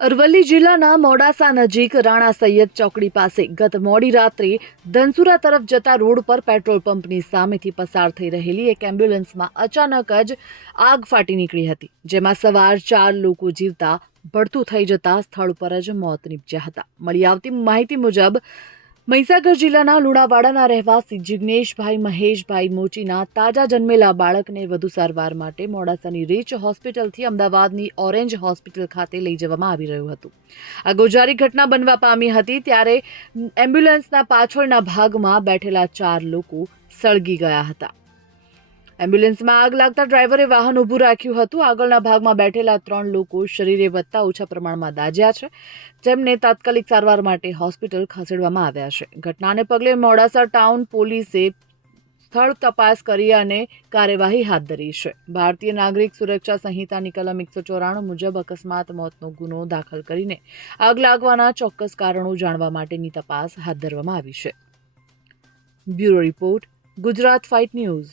અરવલ્લી જિલ્લાના મોડાસા નજીક રાણા સૈયદ ચોકડી પાસે ગત મોડી રાત્રે ધનસુરા તરફ જતા રોડ પર પેટ્રોલ પંપની સામેથી પસાર થઈ રહેલી એક એમ્બ્યુલન્સમાં અચાનક જ આગ ફાટી નીકળી હતી, જેમાં સવાર ચાર લોકો જીવતા, ભડતું થઈ જતા સ્થળ પર જ મોત નીપજ્યા હતા. મળી આવતી માહિતી મુજબ મહીસાગર જિલ્લાના લુણાવાડાના રહેવાસી જિગ્નેશભાઈ, મહેશભાઈ મોચીના તાજા જન્મેલા બાળકને વધુ સારવાર માટે મોડાસાની રીચ હોસ્પિટલથી અમદાવાદની ઓરેન્જ હોસ્પિટલ ખાતે લઈ જવામાં આવી રહ્યું હતું. આ ગોજારી ઘટના બનવા પામી હતી ત્યારે એમ્બ્યુલન્સના પાછળના ભાગમાં બેઠેલા ચાર લોકો સળગી ગયા હતા. એમ્બ્યુલન્સમાં આગ લાગતા ડ્રાઈવરે વાહન ઊભું રાખ્યું હતું. આગળના ભાગમાં બેઠેલા ત્રણ લોકો શરીરે વધતા ઓછા પ્રમાણમાં દાઝ્યા છે, જેમને તાત્કાલિક સારવાર માટે હોસ્પિટલ ખસેડવામાં આવ્યા છે. ઘટનાને પગલે મોડાસા ટાઉન પોલીસે સ્થળ તપાસ કરી અને કાર્યવાહી હાથ ધરી છે. ભારતીય નાગરિક સુરક્ષા સંહિતાની કલમ એકસો ચોરાણું મુજબ અકસ્માત, મોતનો ગુનો દાખલ કરીને આગ લાગવાના ચોક્કસ કારણો જાણવા માટેની તપાસ હાથ ધરવામાં આવી છે. Bureau report, Gujarat fight news.